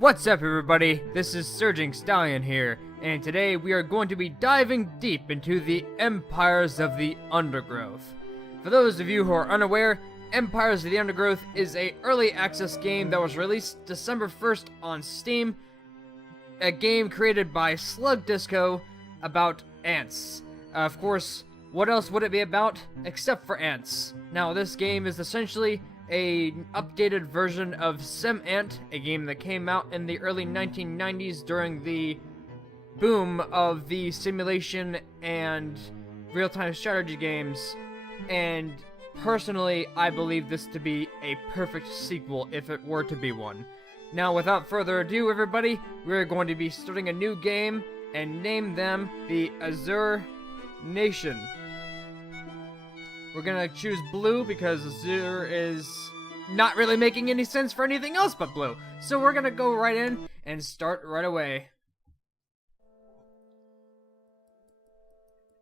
What's up, everybody? This is Surging Stallion here, and today we are going to be diving deep into the Empires of the Undergrowth. For those of you who are unaware, Empires of the Undergrowth is a early access game that was released December 1st on Steam, a game created by Slug Disco about ants. Of course, what else would it be about except for ants? Now, this game is essentially an updated version of SimAnt, a game that came out in the early 1990s during the boom of the simulation and real-time strategy games, and personally, I believe this to be a perfect sequel if it were to be one. Now, without further ado, everybody, we're going to be starting a new game and name them the Azure Nation. We're gonna choose blue because Azure is not really making any sense for anything else but blue. So we're gonna go right in and start right away.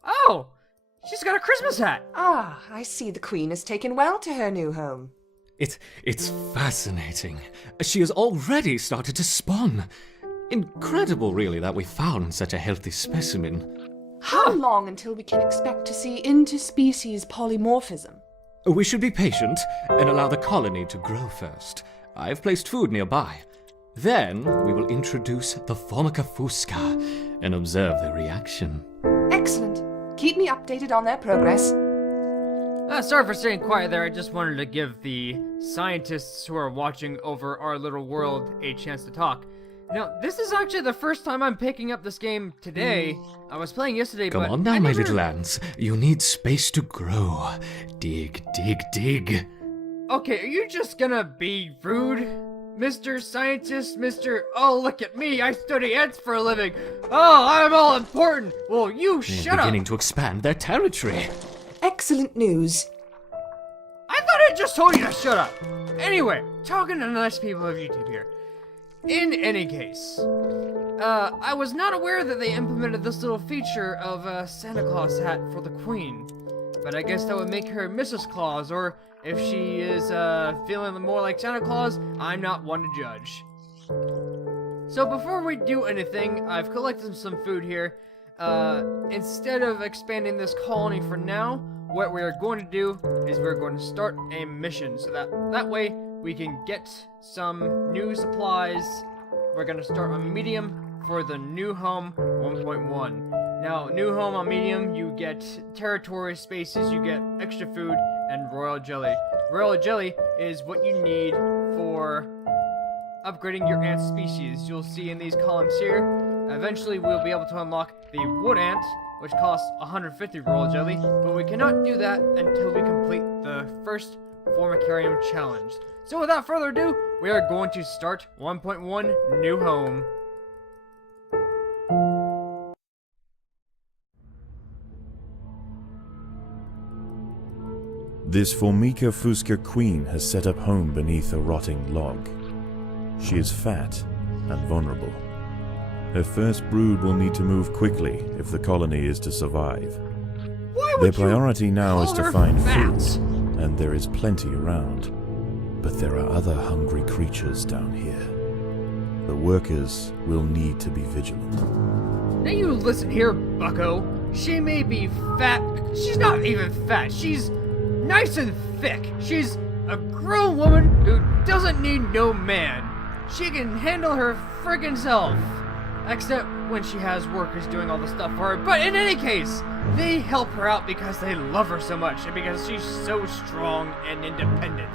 Oh! She's got a Christmas hat! Ah, I see the Queen has taken well to her new home. It's fascinating. She has already started to spawn. Incredible, really, that we found such a healthy specimen. How long until we can expect to see interspecies polymorphism? We should be patient and allow the colony to grow first. I've placed food nearby. Then we will introduce the Formica fusca and observe their reaction. Excellent. Keep me updated on their progress. Sorry for staying quiet there. I just wanted to give the scientists who are watching over our little world a chance to talk. Now, this is actually the first time I'm picking up this game today. I was playing yesterday, but Come on now, my little ants. You need space to grow. Dig, dig, dig. Okay, are you just gonna be rude? Mr. Scientist, oh, look at me, I study ants for a living. Oh, I'm all important. Well, you shut up. They're beginning to expand their territory. Excellent news. I thought I just told you to shut up. Anyway, talking to nice people of YouTube here. In any case, I was not aware that they implemented this little feature of a Santa Claus hat for the Queen. But I guess that would make her Mrs. Claus, or if she is feeling more like Santa Claus, I'm not one to judge. So before we do anything, I've collected some food here. Instead of expanding this colony for now, what we're going to do is we're going to start a mission, so that way we can get some new supplies. We're going to start on medium for the new home 1.1. Now, new home on medium, you get territory spaces, you get extra food, and royal jelly. Royal jelly is what you need for upgrading your ant species. You'll see in these columns here. Eventually, we'll be able to unlock the wood ant, which costs 150 royal jelly, but we cannot do that until we complete the first Formicarium challenge. So without further ado, we are going to start 1.1 New Home. This Formica fusca queen has set up home beneath a rotting log. She is fat and vulnerable. Her first brood will need to move quickly if the colony is to survive. Their priority now is to find food, and there is plenty around. But there are other hungry creatures down here. The workers will need to be vigilant. Now you listen here, bucko. She may be fat. She's not even fat. She's nice and thick. She's a grown woman who doesn't need no man. She can handle her friggin' self. Except when she has workers doing all the stuff for her. But in any case, they help her out because they love her so much and because she's so strong and independent.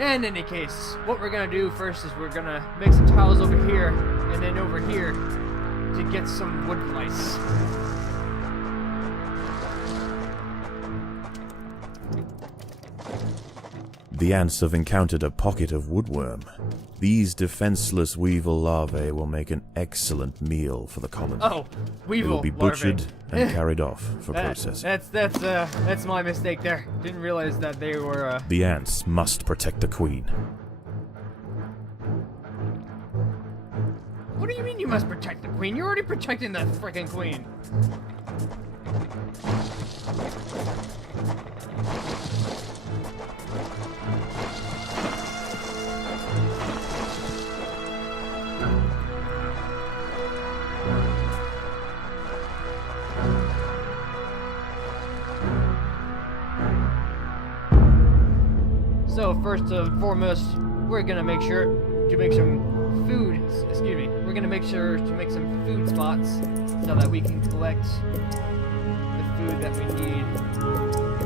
In any case, what we're gonna do first is we're gonna make some tiles over here and then over here to get some wood lice. The ants have encountered a pocket of woodworm. These defenseless weevil larvae will make an excellent meal for the colony. Oh, weevil They will be butchered larvae. and carried off for processing. That's my mistake there. Didn't realize that they were, The ants must protect the queen. What do you mean you must protect the queen? You're already protecting the freaking queen. So first and foremost, we're gonna make sure to make some food. Excuse me. We're gonna make sure to make some food spots so that we can collect the food that we need.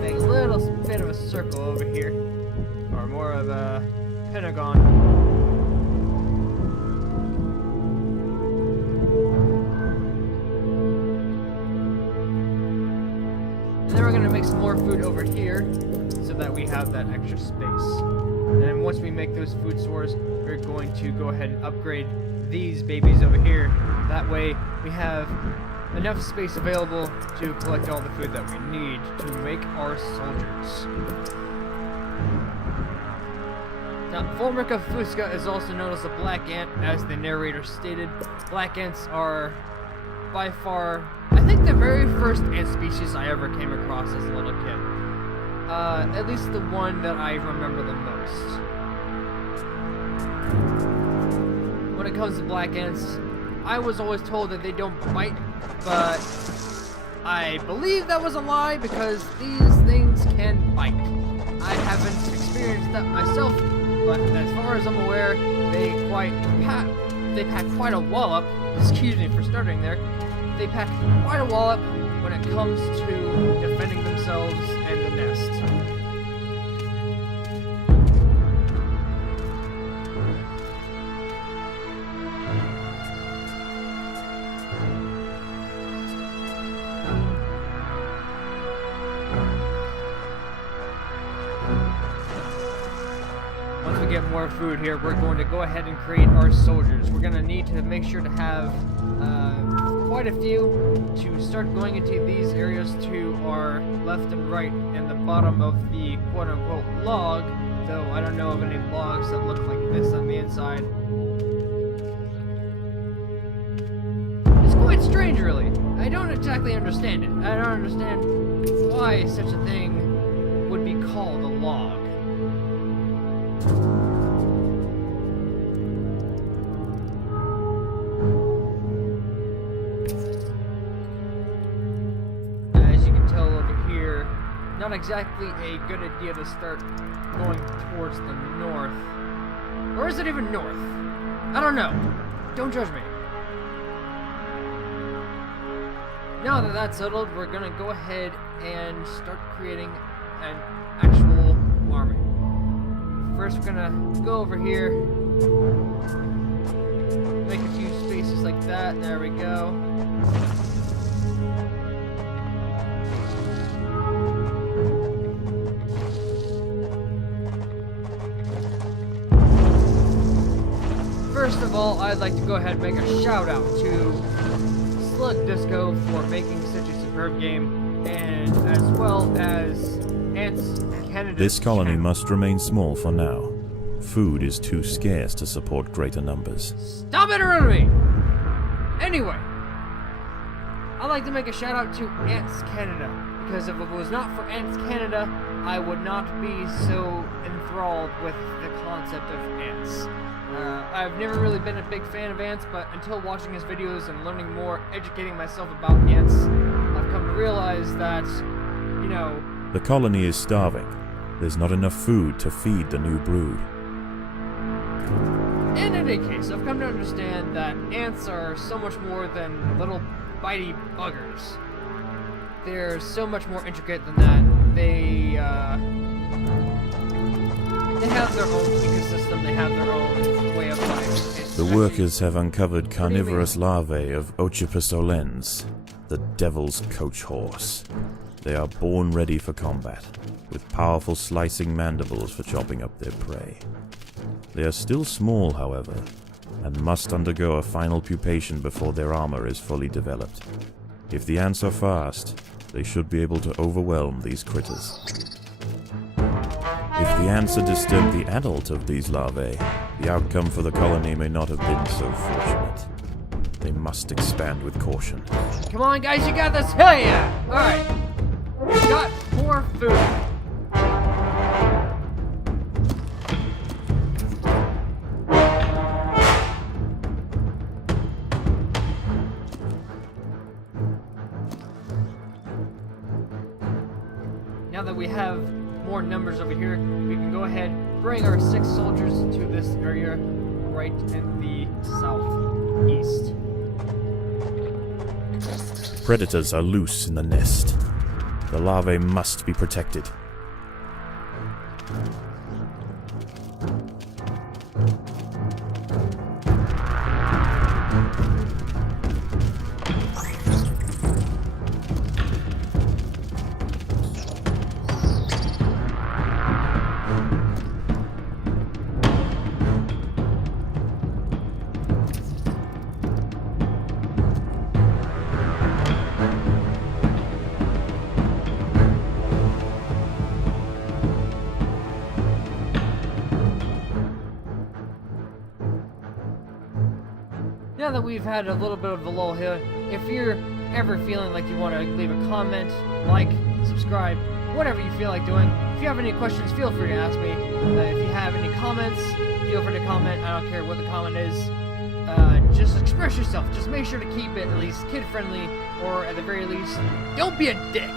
Make a little bit of a circle over here, or more of a pentagon. And then we're gonna make some more food over here so that we have that extra space. And then once we make those food stores, we're going to go ahead and upgrade these babies over here. That way we have enough space available to collect all the food that we need to make our soldiers. Now, Formica fusca is also known as a black ant, as the narrator stated. Black ants are by far, I think, the very first ant species I ever came across as a little kid. At least the one that I remember the most. When it comes to black ants, I was always told that they don't bite, but I believe that was a lie because these things can bite. I haven't experienced that myself, but as far as I'm aware, they pack quite a wallop. Excuse me for starting there. They pack quite a wallop when it comes to defending themselves and the nest. Once we get more food here, we're going to go ahead and create our soldiers. We're going to need to make sure to have quite a few to start going into these areas to our left and right and the bottom of the quote-unquote log, though I don't know of any logs that look like this on the inside. It's quite strange, really. I don't exactly understand it. I don't understand why such a thing would be called a log. Not exactly a good idea to start going towards the north. Or is it even north? I don't know. Don't judge me. Now that that's settled, we're gonna go ahead and start creating an actual army. First, we're gonna go over here, make a few spaces like that. There we go. First of all, I'd like to go ahead and make a shout out to Slug Disco for making such a superb game, and as well as Ants Canada. This colony must remain small for now. Food is too scarce to support greater numbers. Stop interrupting me! Anyway, I'd like to make a shout out to Ants Canada, because if it was not for Ants Canada, I would not be so enthralled with the concept of ants. I've never really been a big fan of ants, but until watching his videos and learning more, educating myself about ants, I've come to realize that, you know... The colony is starving. There's not enough food to feed the new brood. In any case, I've come to understand that ants are so much more than little bitey buggers. They're so much more intricate than that. They have their own ecosystem, they have their own way of life. The workers have uncovered carnivorous larvae of Ocypus olens, the devil's coach horse. They are born ready for combat, with powerful slicing mandibles for chopping up their prey. They are still small, however, and must undergo a final pupation before their armor is fully developed. If the ants are fast, they should be able to overwhelm these critters. If the ants disturb the adult of these larvae, the outcome for the colony may not have been so fortunate. They must expand with caution. Come on, guys, you got this! Hell yeah! Alright, we've got more food. Now that we have more numbers over here, we can go ahead bring our 6 soldiers to this area right in the southeast. Predators are loose in the nest. The larvae must be protected. Now that we've had a little bit of a lull here, if you're ever feeling like you want to leave a comment, like, subscribe, whatever you feel like doing. If you have any questions, feel free to ask me. If you have any comments, feel free to comment. I don't care what the comment is. Just express yourself. Just make sure to keep it at least kid-friendly, or at the very least, don't be a dick.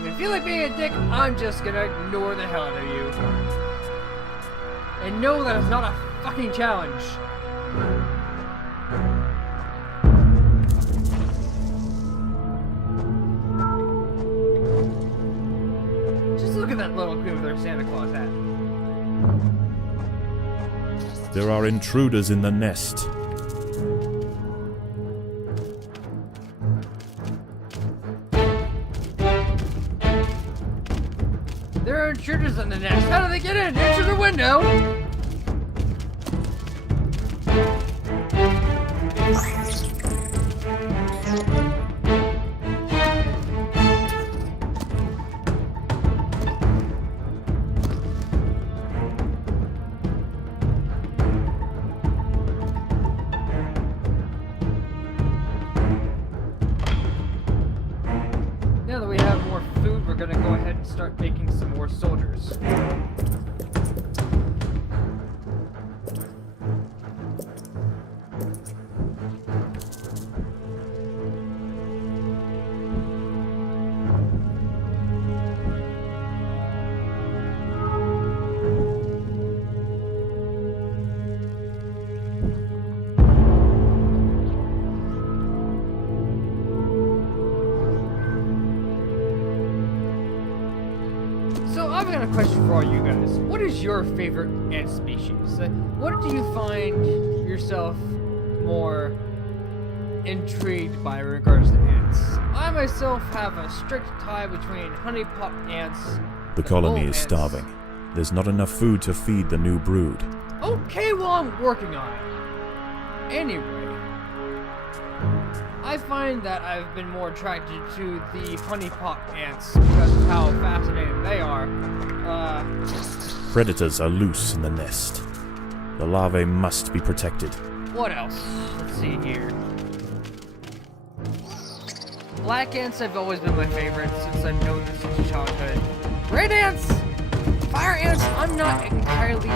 If you feel like being a dick, I'm just gonna ignore the hell out of you. And know that it's not a fucking challenge. Just look at that little queen with her Santa Claus hat. There are intruders in the nest. There are intruders in the nest. How do they get in? Enter the window! Now that we have more food, we're gonna go ahead and start making some more soldiers. So I've got a question for all you guys. What is your favorite ant species? What do you find yourself more intrigued by in regards to ants? I myself have a strict tie between honeypot ants. The and colony bull is ants. starving. There's not enough food to feed the new brood. Okay, well, I'm working on it. Anyway, I find that I've been more attracted to the honeypot ants because of how fascinating they are. Predators are loose in the nest. The larvae must be protected. What else? Let's see here. Black ants have always been my favorite since I've known them since childhood. Red ants, fire ants, I'm not entirely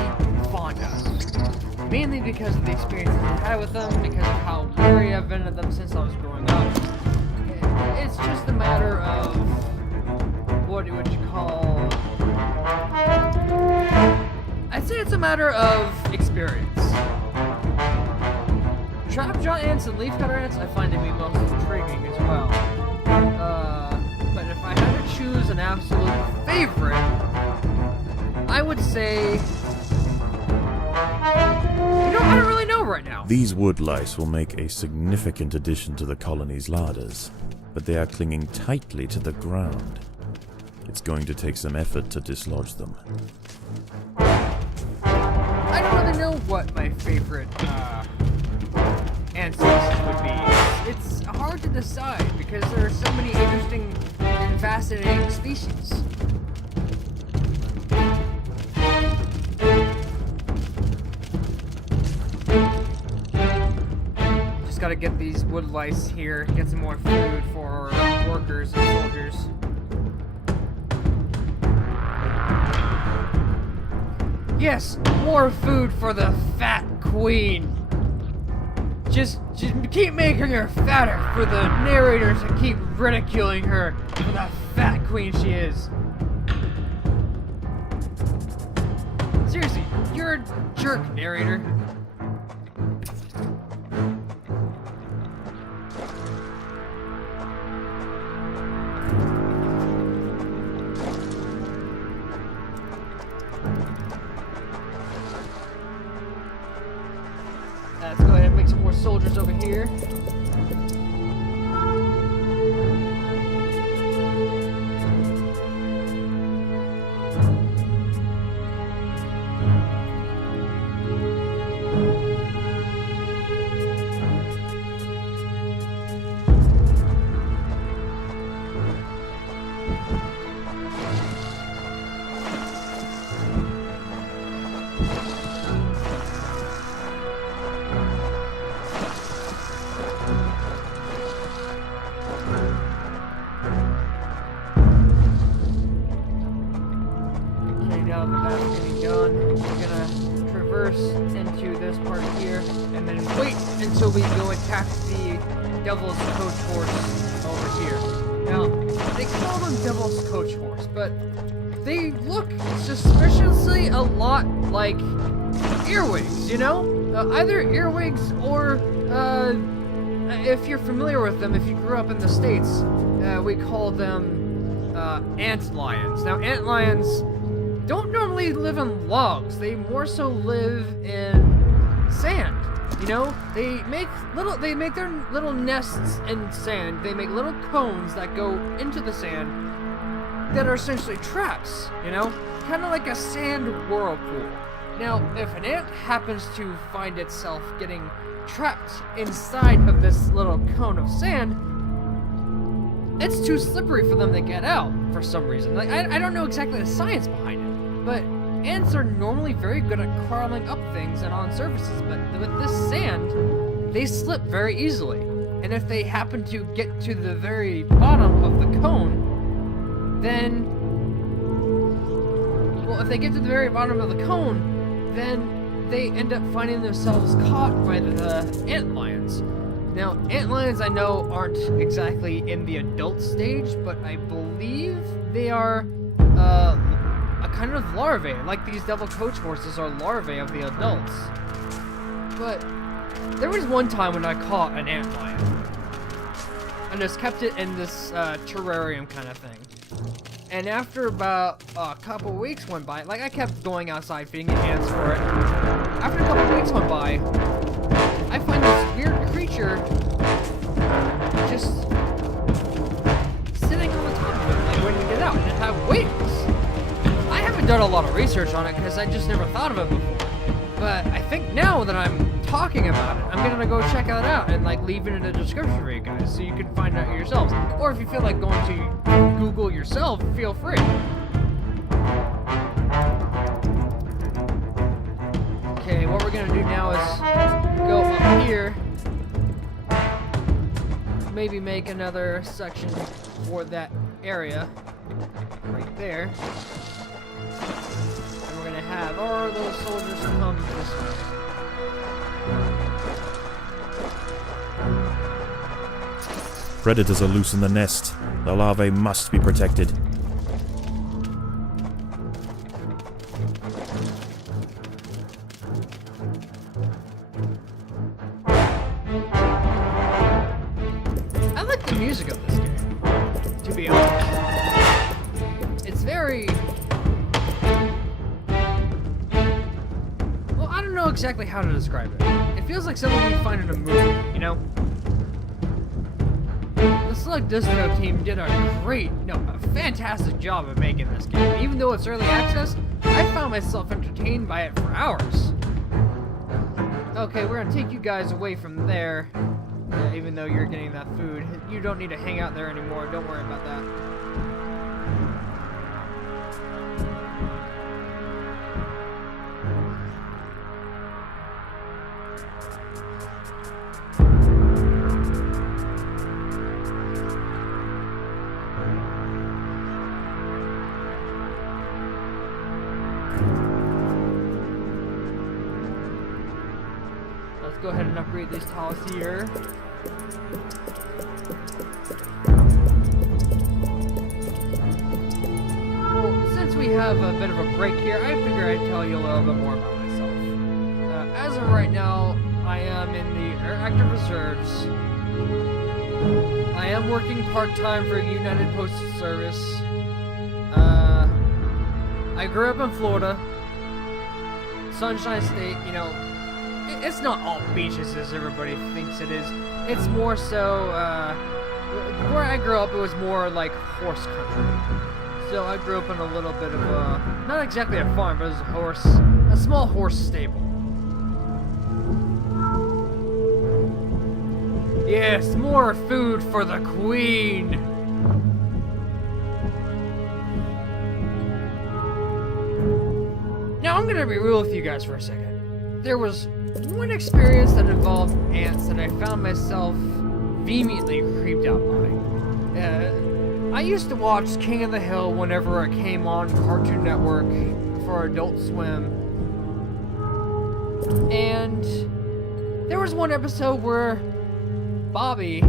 fond of. Mainly because of the experiences I've had with them, because of how wary I've been of them since I was growing up. It's just a matter of what would you call? I'd say it's a matter of experience. Trapjaw ants and leafcutter ants I find to be most intriguing as well. But if I had to choose an absolute favorite, I would say... You know, I don't really know right now. These wood lice will make a significant addition to the colony's larders, but they are clinging tightly to the ground. It's going to take some effort to dislodge them. I don't really know what my favorite ant species would be. It's hard to decide because there are so many interesting and fascinating species. Just gotta get these wood lice here, get some more food for workers and soldiers. Yes, more food for the fat queen. Just keep making her fatter for the narrator to keep ridiculing her for the fat queen she is. Seriously, you're a jerk, narrator. Let's go ahead and make some more soldiers over here. Now that that's getting done, we're gonna traverse into this part here, and then wait until we go attack the Devil's Coach Horse over here. Now, they call them Devil's Coach Horse, but they look suspiciously a lot like earwigs, you know? Either earwigs or, if you're familiar with them, if you grew up in the States, we call them ant lions. Now, ant lions don't normally live in logs. They more so live in sand. You know, they make their little nests in sand. They make little cones that go into the sand that are essentially traps, you know? Kind of like a sand whirlpool. Now, if an ant happens to find itself getting trapped inside of this little cone of sand, it's too slippery for them to get out for some reason. Like, I don't know exactly the science behind it. But ants are normally very good at crawling up things and on surfaces, but with this sand, they slip very easily. And if they happen to get to the very bottom of the cone, then... well, if they get to the very bottom of the cone, then they end up finding themselves caught by the ant lions. Now, ant lions I know aren't exactly in the adult stage, but I believe they are, a kind of larvae, like these devil coach horses are larvae of the adults. But there was one time when I caught an ant lion and just kept it in this terrarium kind of thing. And after about a couple weeks went by, like I kept going outside feeding it ants for it. After a couple weeks went by, I find this weird creature just sitting on the top of it, like waiting to get out, and it had wings. I haven't done a lot of research on it because I just never thought of it before. But I think now that I'm talking about it, I'm gonna go check it out and like leave it in the description for you guys so you can find out yourselves. Or if you feel like going to Google yourself, feel free. Okay, what we're gonna do now is go up here, maybe make another section for that area right there. And we're gonna have our little soldiers come this way. Predators are loose in the nest. The larvae must be protected. I like the music of this game, to be honest. It's very... well, I don't know exactly how to describe it. It feels like something you'd find in a movie, you know? The Select Distro team did a fantastic job of making this game. Even though it's early access, I found myself entertained by it for hours. Okay, we're gonna take you guys away from there. Even though you're getting that food. You don't need to hang out there anymore, don't worry about that. Let's go ahead and upgrade these tiles here. Well, since we have a bit of a break here, I figure I'd tell you a little bit more about myself. As of right now, I am in the active reserves. I am working part-time for United Postal Service. I grew up in Florida. Sunshine State, you know, it's not all beaches as everybody thinks it is. It's more so, where I grew up, it was more like horse country. So I grew up in a little bit of a, not exactly a farm, but it was a small horse stable. Yes, more food for the queen! Now I'm gonna be real with you guys for a second. There was one experience that involved ants that I found myself vehemently creeped out by. I used to watch King of the Hill whenever it came on Cartoon Network for Adult Swim. And there was one episode where Bobby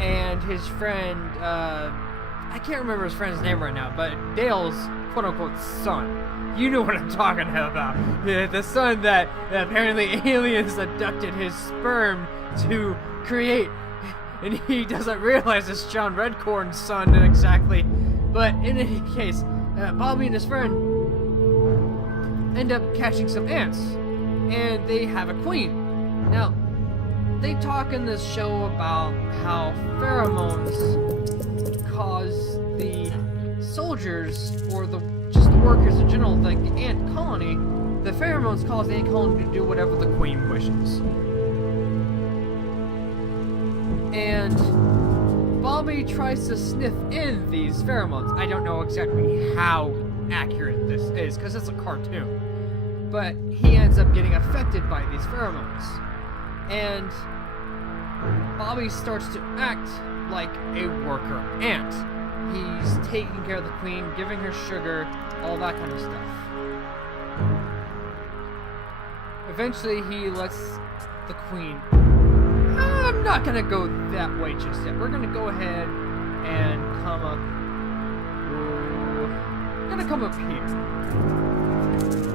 and his friend, I can't remember his friend's name right now, but Dale's quote-unquote son. You know what I'm talking about. The son that apparently aliens abducted his sperm to create. And he doesn't realize it's John Redcorn's son exactly. But in any case, Bobby and his friend end up catching some ants. And they have a queen. Now, they talk in this show about how pheromones cause the soldiers, or just the workers in general, like the ant colony, the pheromones cause the ant colony to do whatever the queen wishes. And Bobby tries to sniff in these pheromones. I don't know exactly how accurate this is, because it's a cartoon. But he ends up getting affected by these pheromones. And Bobby starts to act like a worker ant. He's taking care of the queen, giving her sugar, all that kind of stuff. Eventually, he lets the queen... I'm not gonna go that way just yet. We're gonna go ahead and come up... We're gonna come up here.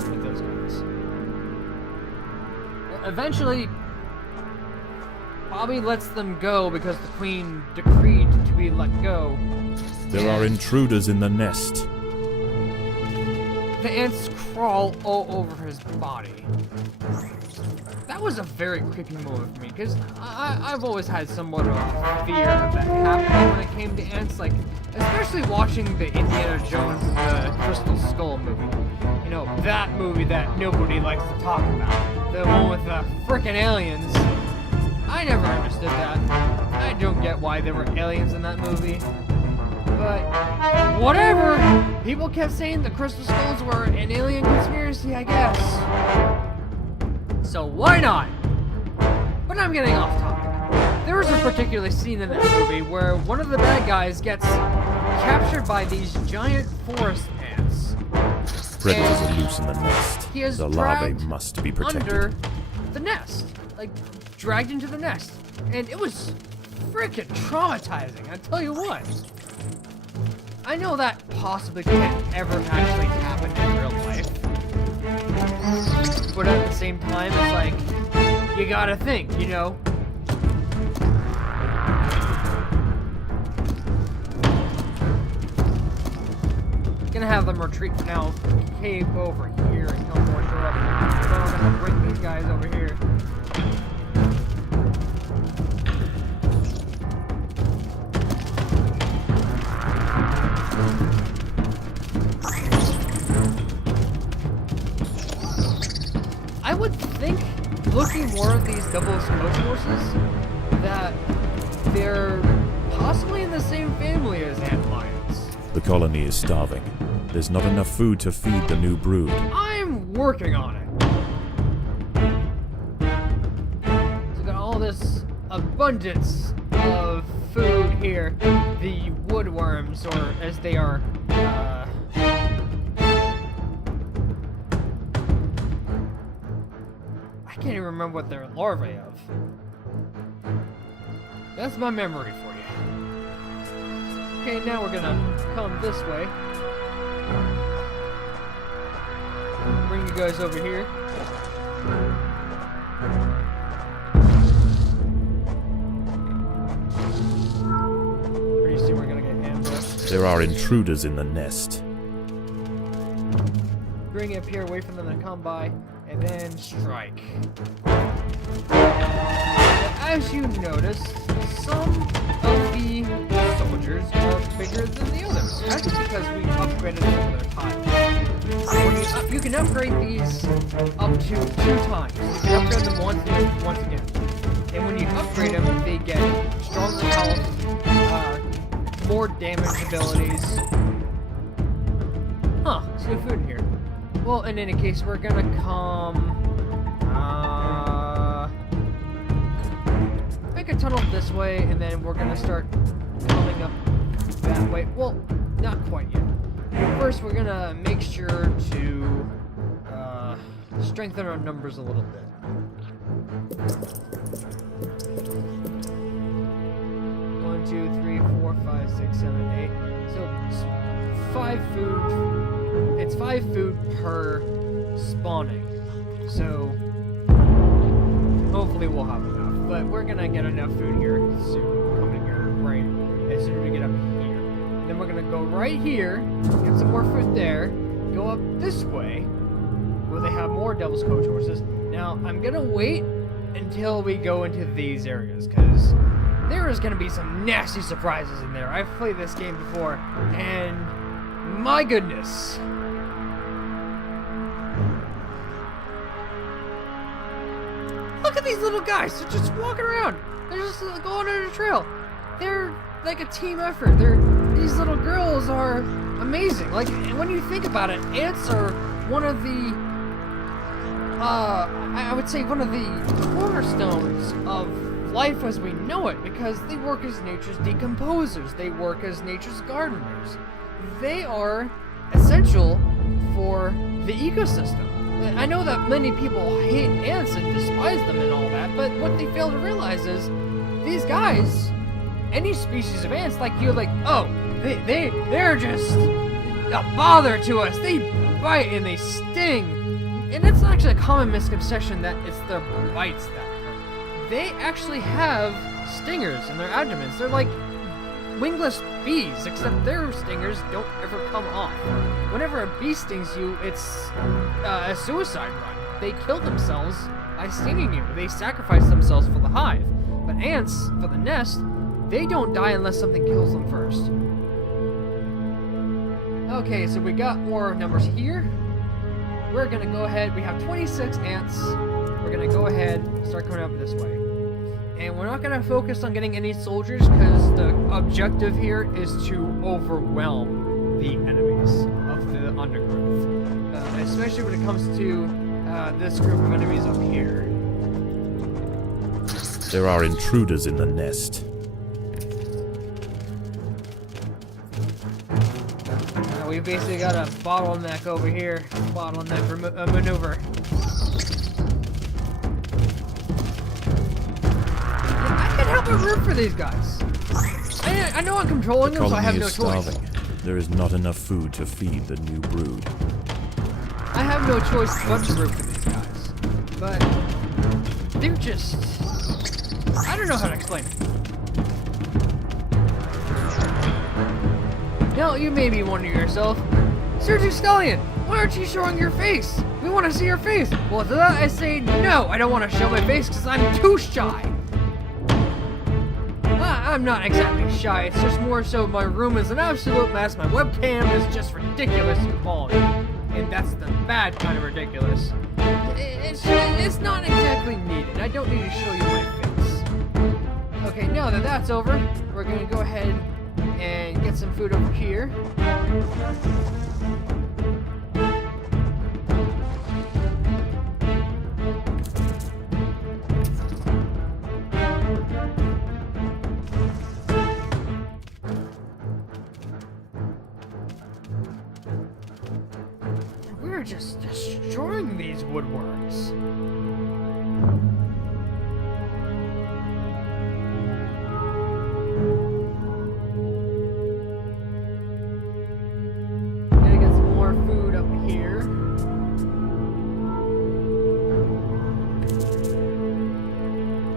With those guys. Eventually, Bobby lets them go because the queen decreed to be let go. There are intruders in the nest. The ants crawl all over his body. That was a very creepy moment for me, because I've always had somewhat of a fear of that happening when it came to ants, like, especially watching the Indiana Jones and the Crystal Skull movie. You know, that movie that nobody likes to talk about. The one with the frickin' aliens. I never understood that. I don't get why there were aliens in that movie. But, whatever! People kept saying the Crystal Skulls were an alien conspiracy, I guess. So why not? But I'm getting off topic. There was a particular scene in that movie where one of the bad guys gets captured by these giant forest ants. Predators are loose in the nest. He is The larvae dragged must be protected. under the nest. Like, dragged into the nest. And it was freaking traumatizing, I tell you what. I know that possibly can't ever actually happen in real life. But at the same time, it's like, you gotta think, you know? Gonna have them retreat for now. Cave over here until more show up. So I'm gonna bring these guys over here. I would think, looking more at these double smoke horses, that they're possibly in the same family as ant lions. The colony is starving. There's not enough food to feed the new brood. I'm working on it. So got all this abundance of food here. The woodworms, or as they are, I can't even remember what they're larvae of. That's my memory for you. Okay, now we're gonna come this way. you guys over here. Pretty soon we're gonna get ambushed. There are intruders in the nest. Bring it up here, wait for them to come by, and then strike. As you notice, some of the soldiers are bigger than the others. That's because we upgraded them their time. You can upgrade these up to 2 times. You can upgrade them once again. And when you upgrade them, they get stronger health, more damage abilities. Huh, there's no food in here. Well, in any case, we're gonna come... make a tunnel this way, and then we're gonna start coming up that way. Well, not quite yet. First, we're gonna make sure to strengthen our numbers a little bit. One, 2, 3, 4, 5, 6, 7, 8. So it's 5 food. It's 5 food per spawning. So hopefully we'll have enough. But we're gonna get enough food here soon. Coming here right as soon as we get up here. And then we're gonna go right here, get some more food there, go up this way, where they have more Devil's Coach horses. Now I'm gonna wait until we go into these areas, because there is gonna be some nasty surprises in there. I've played this game before, and my goodness. Look at these little guys. They're just walking around. They're just going on a trail. They're like a team effort. These little girls are amazing. Like, when you think about it, ants are one of the, I would say one of the cornerstones of life as we know it, because they work as nature's decomposers. They work as nature's gardeners. They are essential for the ecosystem. I know that many people hate ants and despise them and all that, but what they fail to realize is these guys, any species of ants, like you're like, oh, they're just a bother to us. They bite and they sting. And it's actually a common misconception that it's their bites that hurt. They actually have stingers in their abdomens. They're like wingless bees, except their stingers don't ever come off. Whenever a bee stings you, it's a suicide run. They kill themselves by stinging you. They sacrifice themselves for the hive. But ants, for the nest, they don't die unless something kills them first. Okay, so we got more numbers here. We're gonna go ahead, we have 26 ants. We're gonna go ahead and start coming up this way. And we're not gonna focus on getting any soldiers, because the objective here is to overwhelm the enemies of the Undergrowth. Especially when it comes to this group of enemies up here. There are intruders in the nest. We basically got a bottleneck over here. Bottleneck maneuver. I can help but root for these guys. I know I'm controlling them, so I have no choice. Starving. There is not enough food to feed the new brood. I have no choice but to root for these guys. But they're just... I don't know how to explain it. Now, you may be wondering to yourself, Sergio Stallion, why aren't you showing your face? We want to see your face. Well, to that I say, no, I don't want to show my face because I'm too shy. I'm not exactly shy, it's just more so my room is an absolute mess, my webcam is just ridiculous in quality. And that's the bad kind of ridiculous. It's not exactly needed, I don't need to show you my face. Okay, now that that's over, we're going to go ahead and get some food over here. We're just destroying these woodworms. Gotta get some more food up here.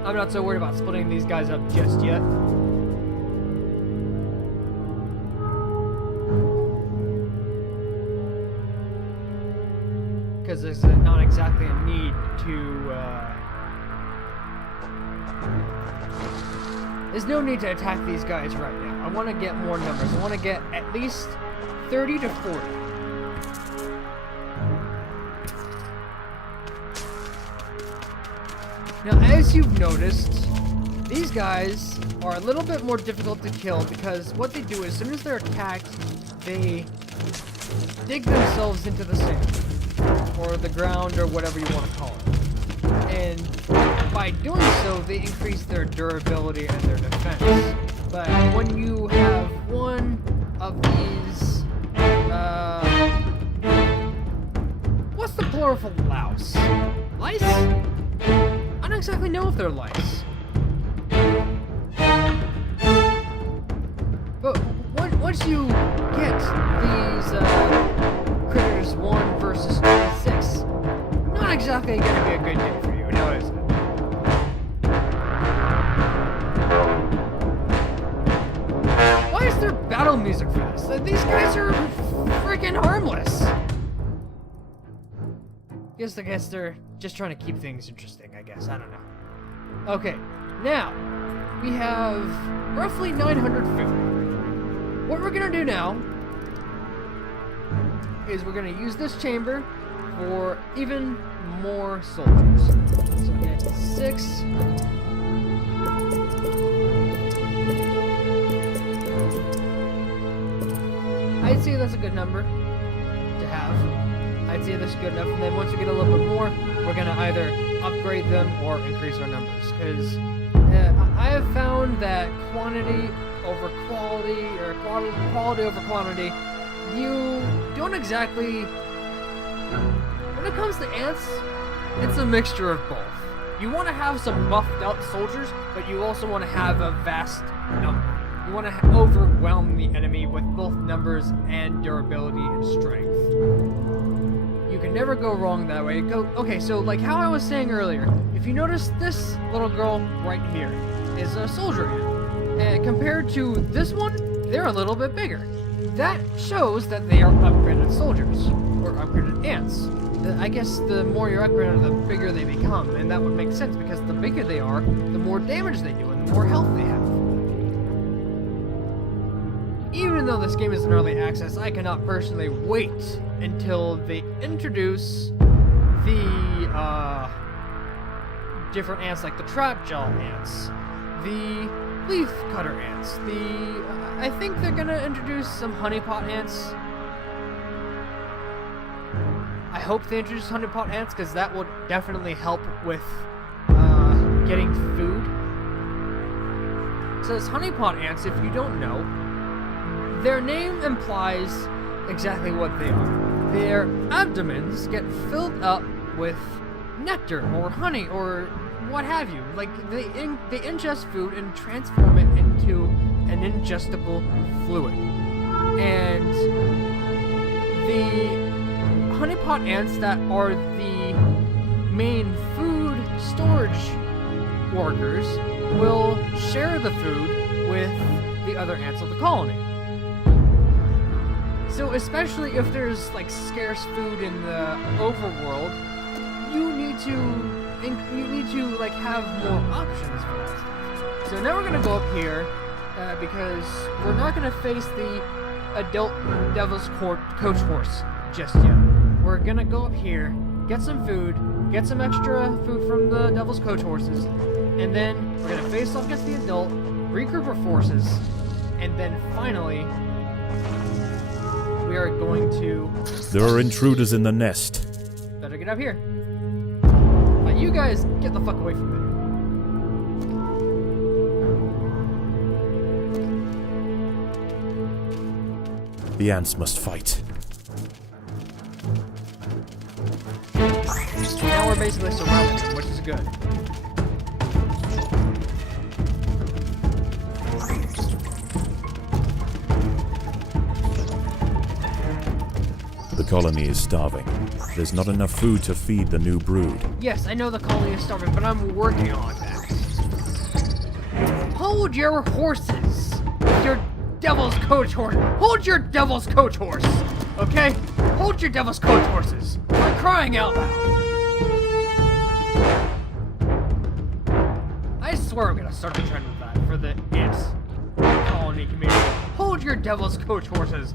I'm not so worried about splitting these guys up just yet. Because there's not exactly a need to, there's no need to attack these guys right now. I want to get more numbers. I want to get at least 30 to 40. Now, as you've noticed, these guys are a little bit more difficult to kill because what they do is, as soon as they're attacked, they dig themselves into the sand, or the ground, or whatever you want to call it. And by doing so, they increase their durability and their defense. But when you have one of these, what's the plural for louse? Lice? I don't exactly know if they're lice. But once you get these critters 1 versus 26, not exactly gonna be a good day for you, now is it? Why is there battle music for this? These guys are freaking harmless. I guess they're just trying to keep things interesting, I guess. I don't know. Okay, now, we have roughly 900 food. What we're gonna do now is we're gonna use this chamber for even more soldiers. So we get 6. I'd say that's a good number to have. I'd say that's good enough, and then once we get a little bit more, we're gonna either upgrade them or increase our numbers, because I have found that quantity over quality, or quality over quantity, you don't exactly, when it comes to ants, it's a mixture of both. You want to have some buffed up soldiers, but you also want to have a vast number. You want to overwhelm the enemy with both numbers and durability and strength. You can never go wrong that way. Okay, so like how I was saying earlier, if you notice this little girl right here is a soldier ant. And compared to this one, they're a little bit bigger. That shows that they are upgraded soldiers, or upgraded ants. I guess the more you're upgraded, the bigger they become, and that would make sense because the bigger they are, the more damage they do and the more health they have. Even though this game is in early access, I cannot personally wait until they introduce the different ants like the trap jaw ants, the leaf cutter ants, I think they're gonna introduce some honeypot ants. I hope they introduce honeypot ants because that would definitely help with getting food. So it's honeypot ants, if you don't know. Their name implies exactly what they are. Their abdomens get filled up with nectar or honey or what have you. Like they ingest food and transform it into an ingestible fluid. And the honeypot ants that are the main food storage workers will share the food with the other ants of the colony. So especially if there's like scarce food in the overworld, you need to like have more options for that stuff. So now we're gonna go up here because we're not gonna face the adult Devil's Coach horse just yet. We're gonna go up here, get some food, get some extra food from the Devil's Coach horses, and then we're gonna face off against the adult, regroup our forces, and then finally we are going to... There are intruders in the nest. Better get up here. You guys, get the fuck away from there. The ants must fight. Now we're basically surrounded, which is good. The colony is starving. There's not enough food to feed the new brood. Yes, I know the colony is starving, but I'm working on that. hold your horses. Your devil's coach horse. Hold your devil's coach horse. Okay? Hold your devil's coach horses. For crying out loud. I swear I'm gonna start a trend with that for the ants colony community. Hold your devil's coach horses.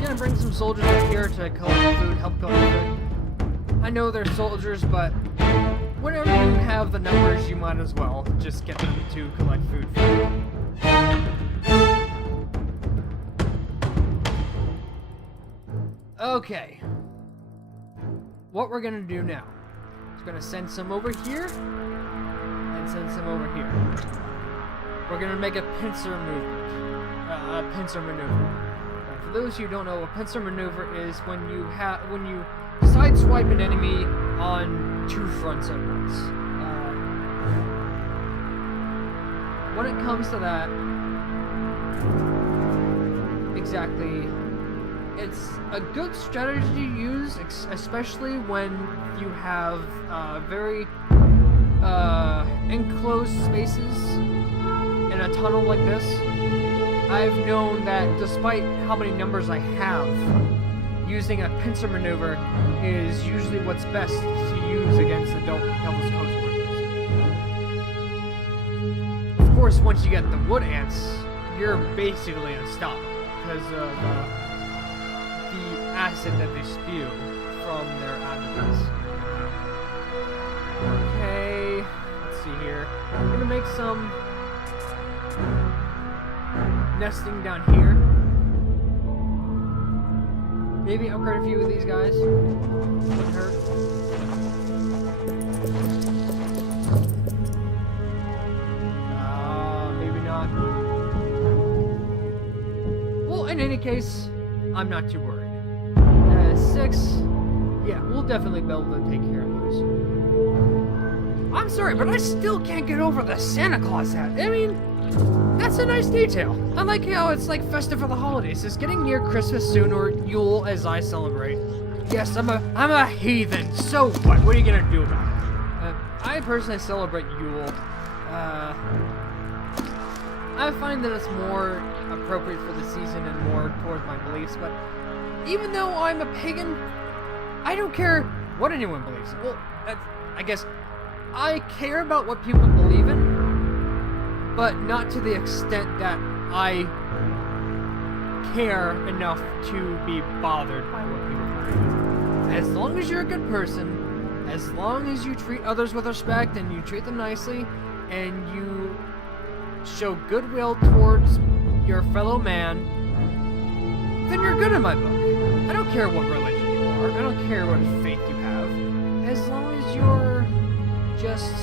Gonna bring some soldiers up here to collect food, help collect food. I know they're soldiers, but whenever you have the numbers, you might as well just get them to collect food for you. Okay. What we're gonna do now is gonna send some over here and send some over here. We're gonna make a pincer movement. A pincer maneuver. For those who don't know, a pincer maneuver is when you sideswipe an enemy on two fronts at once. When it comes to that, exactly, it's a good strategy to use, especially when you have very enclosed spaces in a tunnel like this. I've known that despite how many numbers I have, using a pincer maneuver is usually what's best to use against the devil's coach horses. Of course, once you get the wood ants, you're basically unstoppable because of the acid that they spew from their abdomens. Okay, let's see here. I'm gonna make some nesting down here. Maybe upgrade a few of these guys. Wouldn't hurt. Maybe not. Well, in any case, I'm not too worried. 6. Yeah, we'll definitely be able to take care of those. I'm sorry, but I still can't get over the Santa Claus hat. I mean, that's a nice detail. I like how it's like festive for the holidays. It's getting near Christmas soon, or Yule as I celebrate. Yes, I'm a heathen. So what? What are you gonna do about it? I personally celebrate Yule. I find that it's more appropriate for the season and more towards my beliefs, but even though I'm a pagan, I don't care what anyone believes. Well, I guess I care about what people believe in, but not to the extent that I care enough to be bothered by what people believe. As long as you're a good person, as long as you treat others with respect and you treat them nicely, and you show goodwill towards your fellow man, then you're good in my book. I don't care what religion you are, I don't care what faith you have, as long as you're just...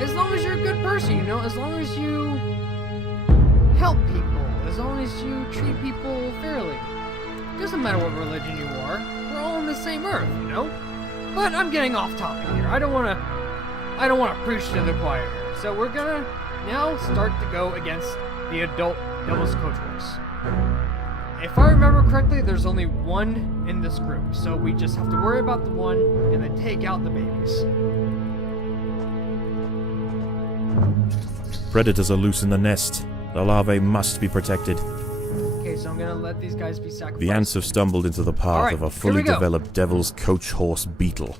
as long as you're a good person, you know, as long as you help people, as long as you treat people fairly. It doesn't matter what religion you are, we're all on the same earth, you know? But I'm getting off topic here. I don't wanna preach to the choir here. So we're gonna now start to go against the adult devil's coach horse. If I remember correctly, there's only one in this group, so we just have to worry about the one and then take out the babies. Predators are loose in the nest. The larvae must be protected. Okay, so I'm gonna let these guys be sacrificed. The ants have stumbled into the path Alright, of a here fully we go. developed devil's coach horse beetle,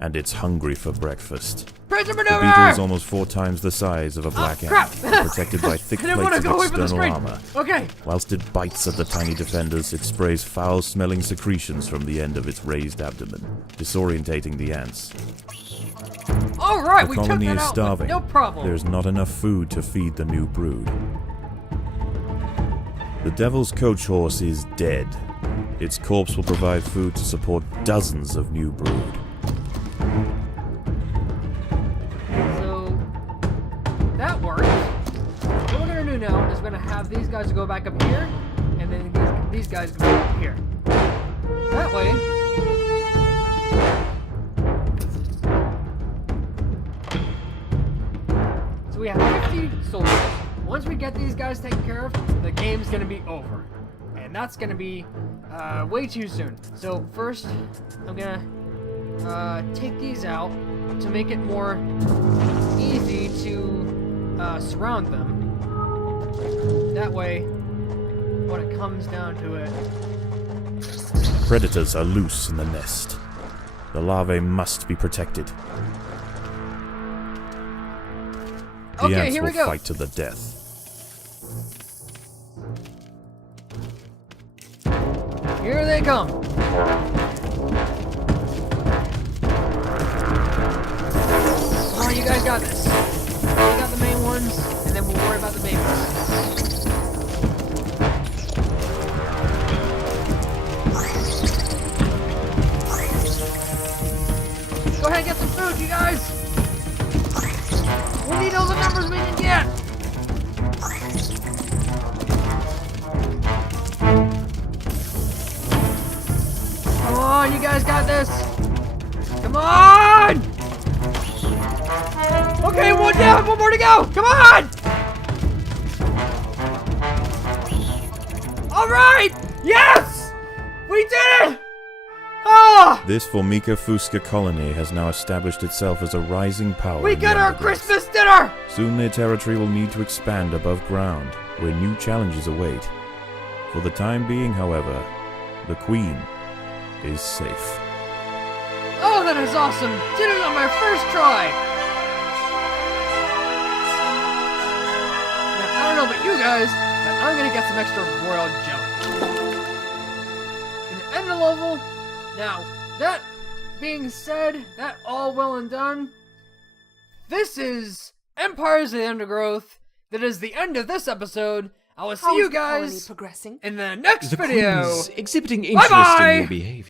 and it's hungry for breakfast. Prison The maneuver! beetle is almost 4 times the size of a black crap! ant, protected by thick I didn't want plates to of go away from the external screen. armor. Okay. Whilst it bites at the tiny defenders, it sprays foul-smelling secretions from the end of its raised abdomen, disorientating the ants. All right, The we took colony that is out. starving. No problem. There's not enough food to feed the new brood. The devil's coach horse is dead. Its corpse will provide food to support dozens of new brood. So that worked. What we're gonna do now is we're gonna have these guys go back up here, and then these guys go up here. That way. So we have 50 soldiers. Once we get these guys taken care of, the game's gonna be over. And and that's gonna be way too soon. So first, I'm gonna take these out to make it more easy to surround them. That way, when it comes down to it... Predators are loose in the nest. The larvae must be protected. The Okay, ants here will we go. fight to the death. Here they come. Come on, you guys got this. We got the main ones, and then we'll worry about the babies. Go ahead and get some food, you guys. We need all the numbers we can get. Come on, you guys got this. Come on! Okay, one down, one more to go. Come on! All right! Yes! We did it! Ah! This Formica fusca colony has now established itself as a rising power. We in the got our Undergrowth. Christmas dinner! Soon their territory will need to expand above ground, where new challenges await. For the time being, however, the Queen is safe. Oh, that is awesome! Did it on my first try! Now, I don't know about you guys, but I'm gonna get some extra royal jelly. And end the level. Now, that being said, that all well and done, this is Empires of the Undergrowth. That is the end of this episode. I will see How you is the colony guys progressing? in the next The video. Queen's exhibiting Bye-bye! interesting new behavior.